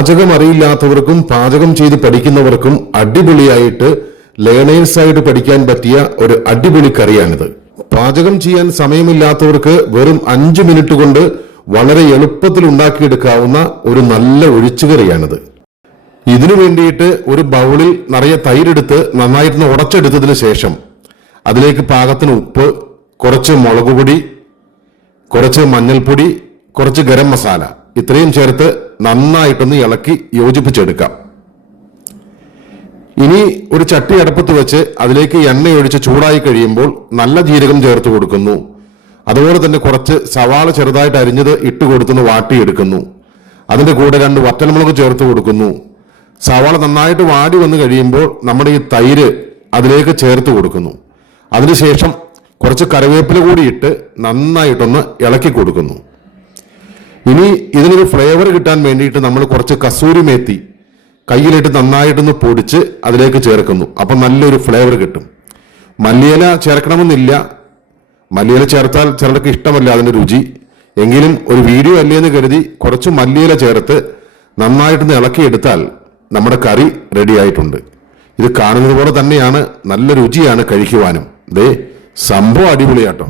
പാചകം അറിയില്ലാത്തവർക്കും പാചകം ചെയ്ത് പഠിക്കുന്നവർക്കും അടിപൊളിയായിട്ട് ലേണേഴ്സായിട്ട് പഠിക്കാൻ പറ്റിയ ഒരു അടിപൊളി കറിയാണിത്. പാചകം ചെയ്യാൻ സമയമില്ലാത്തവർക്ക് വെറും 5 മിനിറ്റ് കൊണ്ട് വളരെ എളുപ്പത്തിൽ ഉണ്ടാക്കിയെടുക്കാവുന്ന ഒരു നല്ല ഒഴിച്ചുകറിയാണിത്. ഇതിനു വേണ്ടിയിട്ട് ഒരു ബൗളിൽ നിറയെ തൈരെടുത്ത് നന്നായിട്ട് ഉടച്ചെടുത്തതിന് ശേഷം അതിലേക്ക് പാകത്തിന് ഉപ്പ്, കുറച്ച് മുളക് പൊടി, കുറച്ച് മഞ്ഞൾപ്പൊടി, കുറച്ച് ഗരം മസാല ഇത്രയും ചേർത്ത് നന്നായിട്ടൊന്ന് ഇളക്കി യോജിപ്പിച്ചെടുക്കാം. ഇനി ഒരു ചട്ടി അടുപ്പത്ത് വെച്ച് അതിലേക്ക് എണ്ണയൊഴിച്ച് ചൂടായി കഴിയുമ്പോൾ നല്ല ജീരകം ചേർത്ത് കൊടുക്കുന്നു. അതുപോലെ തന്നെ കുറച്ച് സവാള ചെറുതായിട്ട് അരിഞ്ഞത് ഇട്ട് കൊടുത്തുനിന്ന് വാട്ടിയെടുക്കുന്നു. അതിന്റെ കൂടെ 2 വറ്റൽമുളക് ചേർത്ത് കൊടുക്കുന്നു. സവാള നന്നായിട്ട് വാടി വന്നു കഴിയുമ്പോൾ നമ്മുടെ ഈ തൈര് അതിലേക്ക് ചേർത്ത് കൊടുക്കുന്നു. അതിനുശേഷം കുറച്ച് കറിവേപ്പില കൂടി ഇട്ട് നന്നായിട്ടൊന്ന് ഇളക്കി കൊടുക്കുന്നു. ഇനി ഇതിനൊരു ഫ്ലേവർ കിട്ടാൻ വേണ്ടിയിട്ട് നമ്മൾ കുറച്ച് കസൂരി മേത്തി കയ്യിലിട്ട് നന്നായിട്ടൊന്ന് പൊടിച്ച് അതിലേക്ക് ചേർക്കുന്നു. അപ്പം നല്ലൊരു ഫ്ലേവർ കിട്ടും. മല്ലിയില ചേർക്കണമെന്നില്ല, മല്ലിയില ചേർത്താൽ ചിലർക്ക് ഇഷ്ടമല്ല അതിൻ്റെ രുചി. എങ്കിലും ഒരു വീഡിയോ അല്ലേ എന്ന് കരുതി കുറച്ച് മല്ലിയില ചേർത്ത് നന്നായിട്ടൊന്ന് ഇളക്കിയെടുത്താൽ നമ്മുടെ കറി റെഡി ആയിട്ടുണ്ട്. ഇത് കാണുന്നത് പോലെ തന്നെയാണ്, നല്ല രുചിയാണ് കഴിക്കുവാനും. ദേ സംഭവം അടിപൊളിയാട്ടോ.